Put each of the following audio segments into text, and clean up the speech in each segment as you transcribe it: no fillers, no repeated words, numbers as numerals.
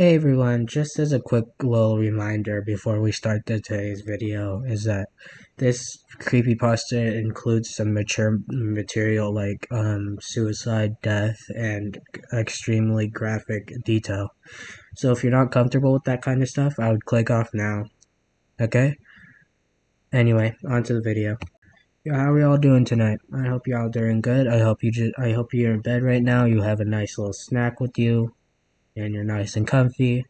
Hey everyone, just as a quick little reminder before we start today's video is that this creepypasta includes some mature material like suicide, death, and extremely graphic detail. So if you're not comfortable with that kind of stuff, I would click off now, okay? Anyway, on to the video. How are y'all doing tonight? I hope y'all doing good. I hope you're in bed right now. You have a nice little snack with you and you're nice and comfy.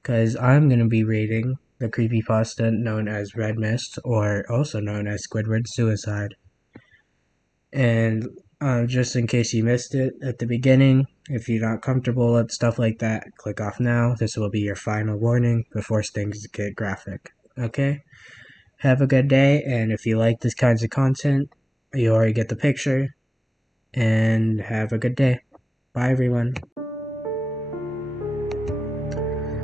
Because I'm going to be reading the creepypasta known as Red Mist, or also known as Squidward Suicide. And just in case you missed it at the beginning, if you're not comfortable with stuff like that, click off now. This will be your final warning before things get graphic. Okay? Have a good day, and if you like this kinds of content, you already get the picture. And have a good day. Bye, everyone.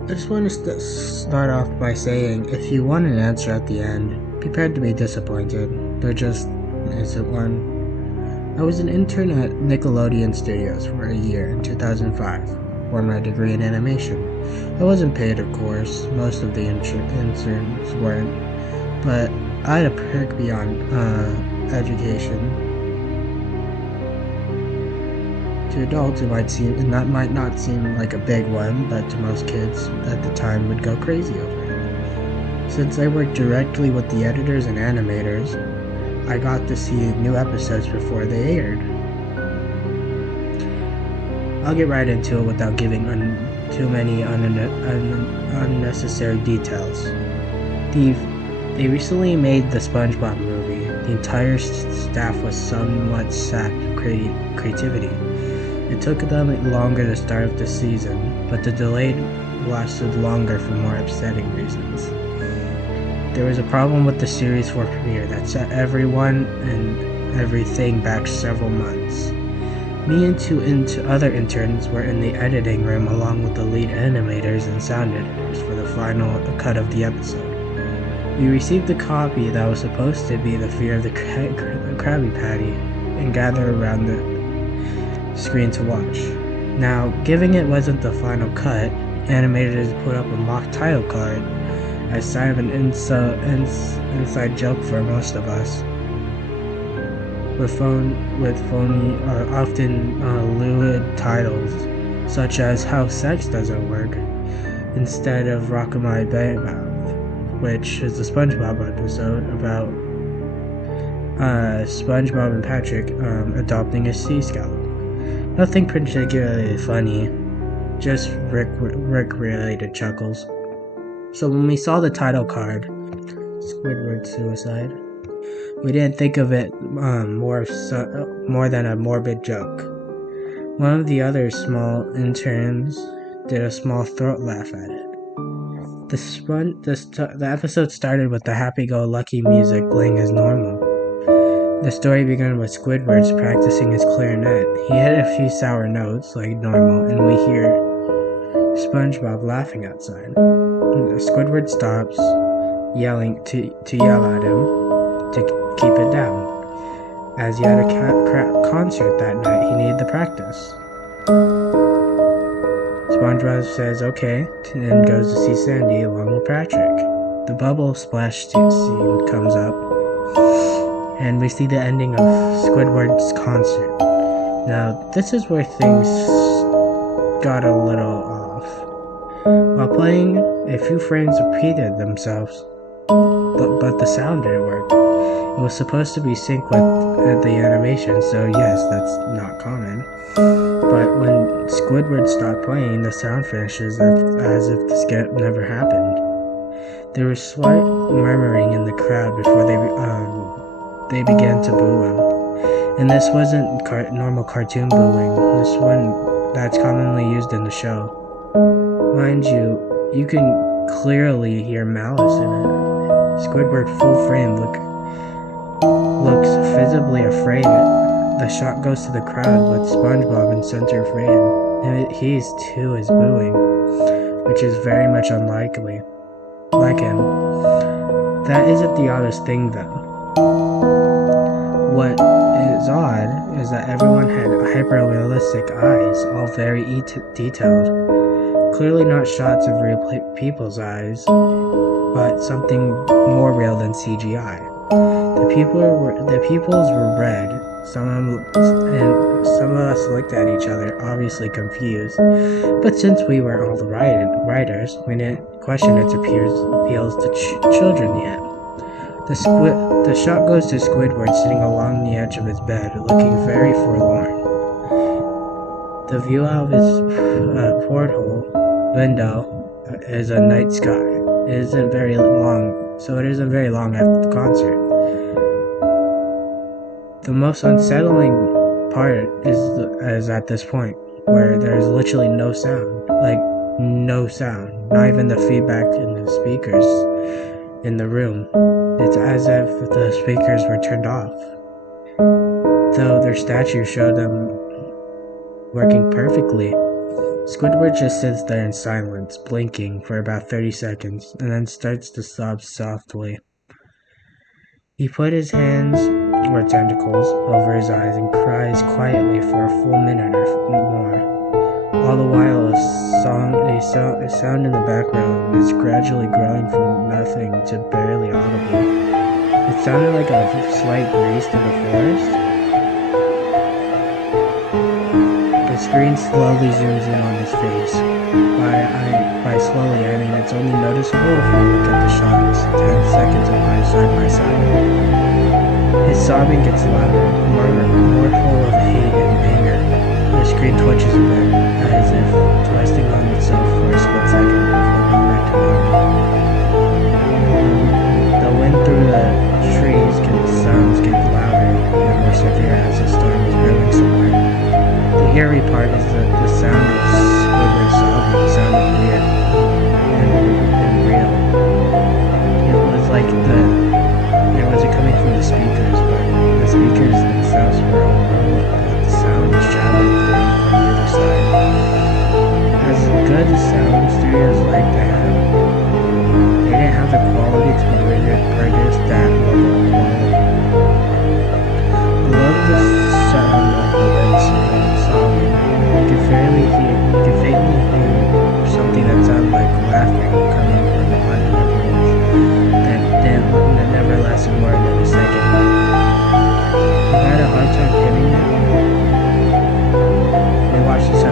I just want to start off by saying, if you want an answer at the end, prepare to be disappointed. There just isn't one. I was an intern at Nickelodeon Studios for a year in 2005, for my degree in animation. I wasn't paid, of course, most of the interns weren't, but I had a perk beyond education. To adults, that might not seem like a big one, but to most kids at the time would go crazy over it. Since I worked directly with the editors and animators, I got to see new episodes before they aired. I'll get right into it without giving too many unnecessary details. They recently made the SpongeBob movie. The entire staff was somewhat sapped of creativity. It took them longer to start the season, but the delay lasted longer for more upsetting reasons. There was a problem with the series 4 premiere that set everyone and everything back several months. Me and two other interns were in the editing room along with the lead animators and sound editors for the final cut of the episode. We received the copy that was supposed to be the Fear of the Krabby Patty and gathered around the screen to watch. Now, given it wasn't the final cut, animators put up a mock title card as sign of an inside joke for most of us. With phony or often lewd titles, such as How Sex Doesn't Work, instead of Rock'em Baymouth, which is a SpongeBob episode about SpongeBob and Patrick adopting a sea scallop. Nothing particularly funny, just Rick-related chuckles. So when we saw the title card, Squidward Suicide, we didn't think of it more than a morbid joke. One of the other small interns did a small throat laugh at it. The episode started with the happy-go-lucky music playing as normal. The story began with Squidward practicing his clarinet. He hit a few sour notes, like normal, and we hear SpongeBob laughing outside. Squidward stops, yelling to yell at him to keep it down. As he had a concert that night, he needed the practice. SpongeBob says okay, and goes to see Sandy along with Patrick. The bubble splash scene comes up, and we see the ending of Squidward's concert. Now, this is where things got a little off. While playing, a few frames repeated themselves, but the sound didn't work. It was supposed to be synced with the animation, so yes, that's not common. But when Squidward stopped playing, the sound finishes as if the skit never happened. There was slight murmuring in the crowd before they began to boo him. And this wasn't normal cartoon booing. This one that's commonly used in the show. Mind you, you can clearly hear malice in it. Squidward full frame looks visibly afraid. The shot goes to the crowd with SpongeBob in center frame, and he too is booing, which is very much unlikely. Like him. That isn't the oddest thing though. What is odd is that everyone had hyper-realistic eyes, all very detailed. Clearly not shots of real people's eyes, but something more real than CGI. The pupils were red. Some of us looked at each other, obviously confused. But since we weren't all the writers, we didn't question its appeals to children yet. The shot goes to Squidward sitting along the edge of his bed, looking very forlorn. The view out of his porthole window is a night sky. It isn't very long, so it isn't very long after the concert. The most unsettling part is at this point, where there's literally no sound. Like, no sound. Not even the feedback in the speakers in the room. It's as if the speakers were turned off. Though their statues show them working perfectly. Squidward just sits there in silence, blinking for about 30 seconds, and then starts to sob softly. He put his hands, or tentacles, over his eyes and cries quietly for a full minute or more. All the while, a sound in the background is gradually growing from nothing to barely audible. It sounded like a slight breeze through the forest. The screen slowly zooms in on his face. By slowly, I mean it's only noticeable if you look at the shots 10 seconds apart side by side. His sobbing gets louder, more full of hate and anger. The screen twitches a bit, as if twisting on itself for a split second before going back to normal. The wind through the trees sounds get louder and more severe as the storm is brewing somewhere. The eerie part is that the sound of Squidward sobbing sounded weird and real. It was like it wasn't coming from the speakers, but the speakers themselves were all rolling, but the sound was traveling through from the other side. As good as sound studios like to have, they didn't have the quality to produce that level of quality. Below the sound of the wind sobbing, you could faintly hear something that sounded like laughing coming from behind the roof that never lasted more than a second. I had a hard time hitting it. We watched this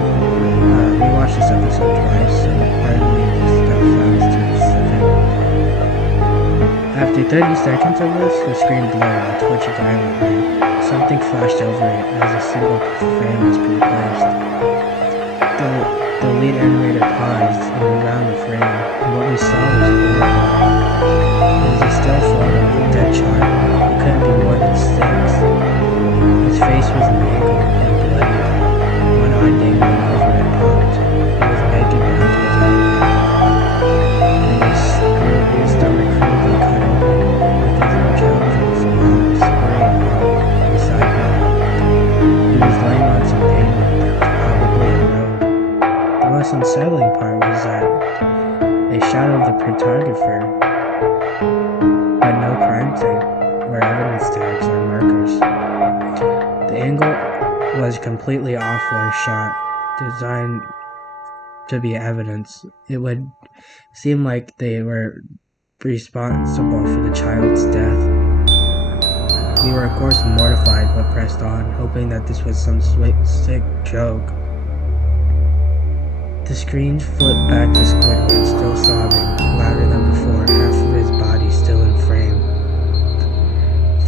episode twice, so part of me stuff sounds too specific. After 30 seconds of this, the screen blurred and twitched violently. Something flashed over it as a single frame was replaced. The lead animator paused and around the frame, and what we saw was horrible. It was a still photo of a dead child. It couldn't be more than 6. His face was mangled and bloody, one eye dangling over it popped. He was naked down to his elbow, and his stomach crudely cut open, with his children's arms spraying out beside him. He was laying on some pavement that was probably a road. The most unsettling part was that they shadowed the photographer, but no crime scene or evidence tags or markers. The angle was completely off for a shot designed to be evidence. It would seem like they were responsible for the child's death. We were of course mortified but pressed on, hoping that this was some sick joke. The screen flipped back to Squidward, still sobbing, louder than before, half of his body still in frame.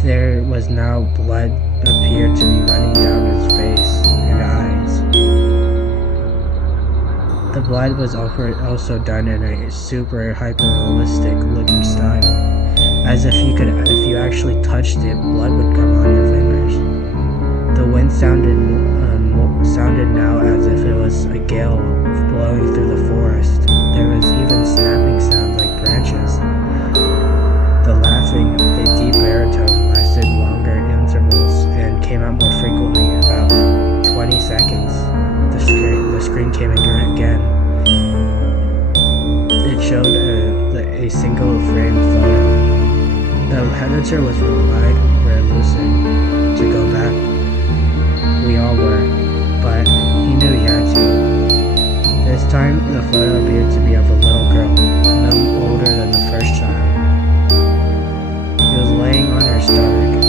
There was now blood appeared to be running down his face and eyes. The blood was also done in a super hyper-realistic looking style, as if you actually touched it, blood would come on your fingers. The wind sounded now as if it was a gale blowing through the forest. There was even snapping sound like branches. The laughing, a deep baritone, lasted longer intervals and came out more frequently, about 20 seconds. The screen came in again. It showed a single frame photo. The editor was reluctant to go back. We all were, but he knew he had to. This time, the photo appeared to be of a little girl, no older than the first child. She was laying on her stomach.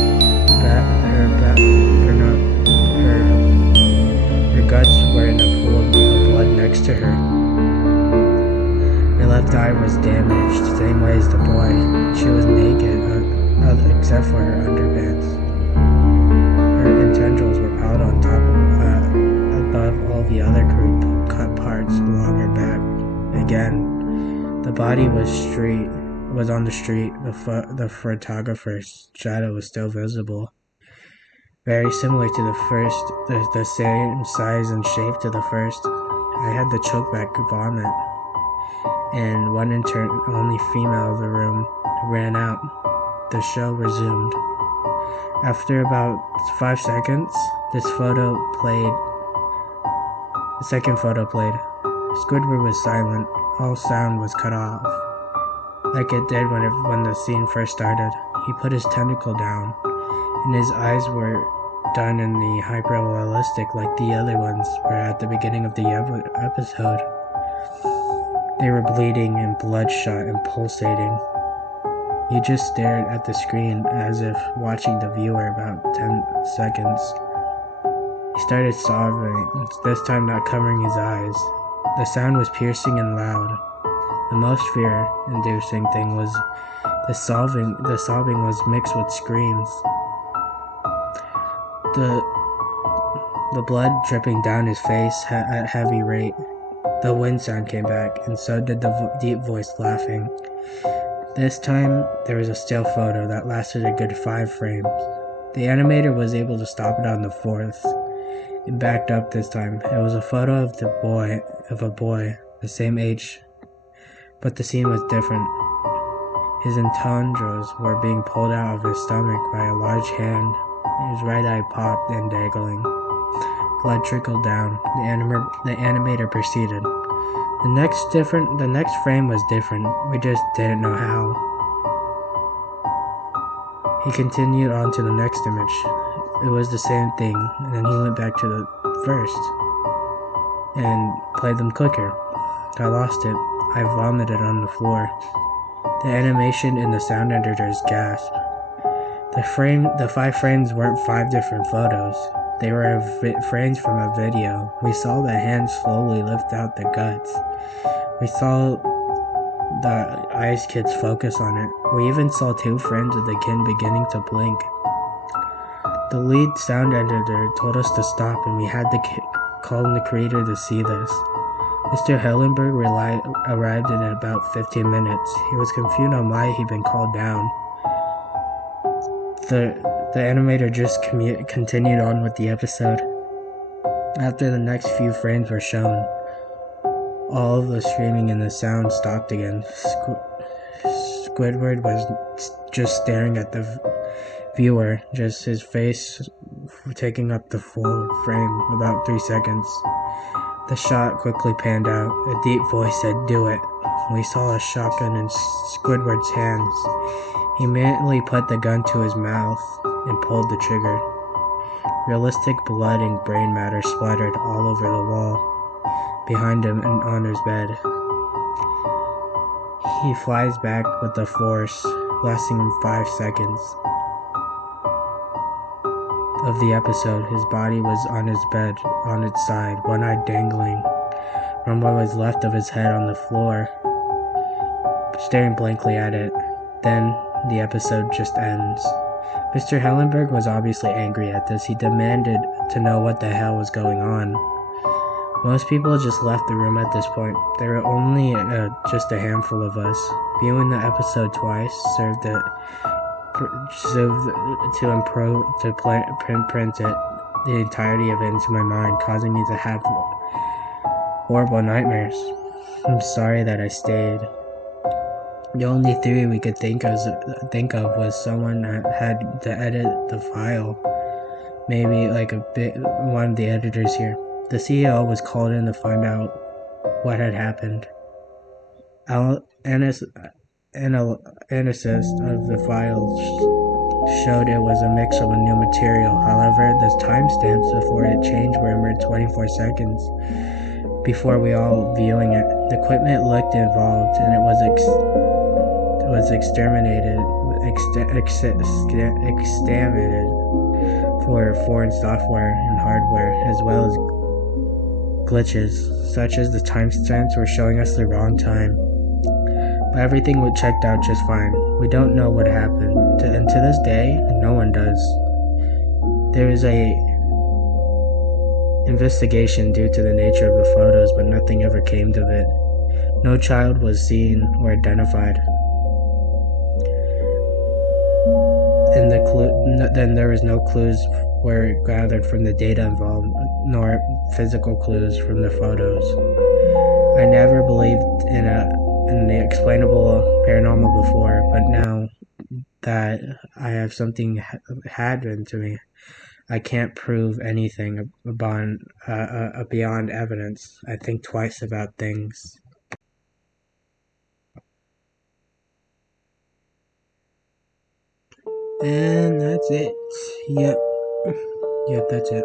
Her guts were in a pool of blood next to her. Her left eye was damaged, same way as the boy. She was naked, except for her underpants. Her tendrils were piled on top above all the other group cut parts along her back. Again, the body was on the street. The photographer's shadow was still visible. Very similar to the first, the same size and shape to the first. I had the chokeback vomit, and one intern, only female of the room, ran out. The show resumed. After about 5 seconds, the second photo played. Squidward was silent. All sound was cut off, like it did when the scene first started. He put his tentacle down, and his eyes were done in the hyper-realistic like the other ones were at the beginning of the episode. They were bleeding and bloodshot and pulsating. He just stared at the screen as if watching the viewer about 10 seconds. He started sobbing, this time not covering his eyes. The sound was piercing and loud. The most fear-inducing thing was the sobbing was mixed with screams. The blood dripping down his face at a heavy rate. The wind sound came back, and so did the deep voice laughing. This time, there was a still photo that lasted a good 5 frames. The animator was able to stop it on the 4th. It backed up this time. It was a photo of a boy, the same age, but the scene was different. His entrails were being pulled out of his stomach by a large hand. His right eye popped and dangling. Blood trickled down. The animator proceeded. The next frame was different. We just didn't know how. He continued on to the next image. It was the same thing, and then he went back to the first and played them quicker. I lost it. I vomited on the floor. The animation in the sound editors gasped. The 5 frames weren't 5 different photos. They were frames from a video. We saw the hand slowly lift out the guts. We saw the eyes kids focus on it. We even saw 2 frames of the kid beginning to blink. The lead sound editor told us to stop, and we had to call on the creator to see this. Mr. Hellenberg arrived in about 15 minutes. He was confused on why he'd been called down. The animator just continued on with the episode. After the next few frames were shown, all of the screaming and the sound stopped again. Squidward was just staring at the viewer, just his face taking up the full frame, about 3 seconds. The shot quickly panned out. A deep voice said, "Do it." We saw a shotgun in Squidward's hands. He immediately put the gun to his mouth and pulled the trigger. Realistic blood and brain matter splattered all over the wall, behind him and on his bed. He flies back with the force, lasting 5 seconds of the episode. His body was on his bed, on its side, one eye dangling from what was left of his head on the floor, staring blankly at it. Then the episode just ends. Mr. Hellenberg was obviously angry at this. He demanded to know what the hell was going on. Most people just left the room at this point. There were only just a handful of us. Viewing the episode twice served to print it, the entirety of it, into my mind, causing me to have horrible nightmares. I'm sorry that I stayed. The only theory we could think of was someone had to edit the file. Maybe like one of the editors here. The CEO was called in to find out what had happened. Analysis of the files showed it was a mix of a new material. However, the timestamps before it changed were 24 seconds. before we all viewing it. The equipment looked involved, and it was exterminated for foreign software and hardware, as well as glitches, such as the timestamps were showing us the wrong time. But everything was checked out just fine. We don't know what happened, and to this day, no one does. There is a investigation due to the nature of the photos, but nothing ever came of it. No child was seen or identified. And then there was no clues were gathered from the data involved, nor physical clues from the photos. I never believed in the explainable paranormal before, but now that I have something happen to me, I can't prove anything beyond evidence. I think twice about things. And that's it. Yep, that's it.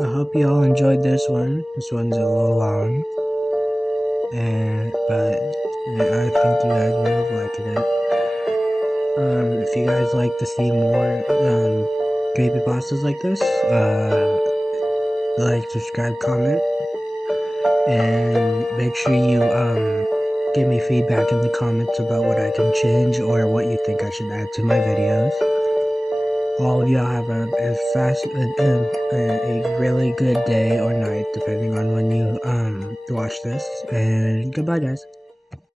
I hope you all enjoyed this one. This one's a little long, but I think you guys will have liked it. If you guys like to see more creepypastas like this, like, subscribe, comment, and make sure you give me feedback in the comments about what I can change or what you think I should add to my videos. All of y'all have a really good day or night, depending on when you watch this, and goodbye, guys.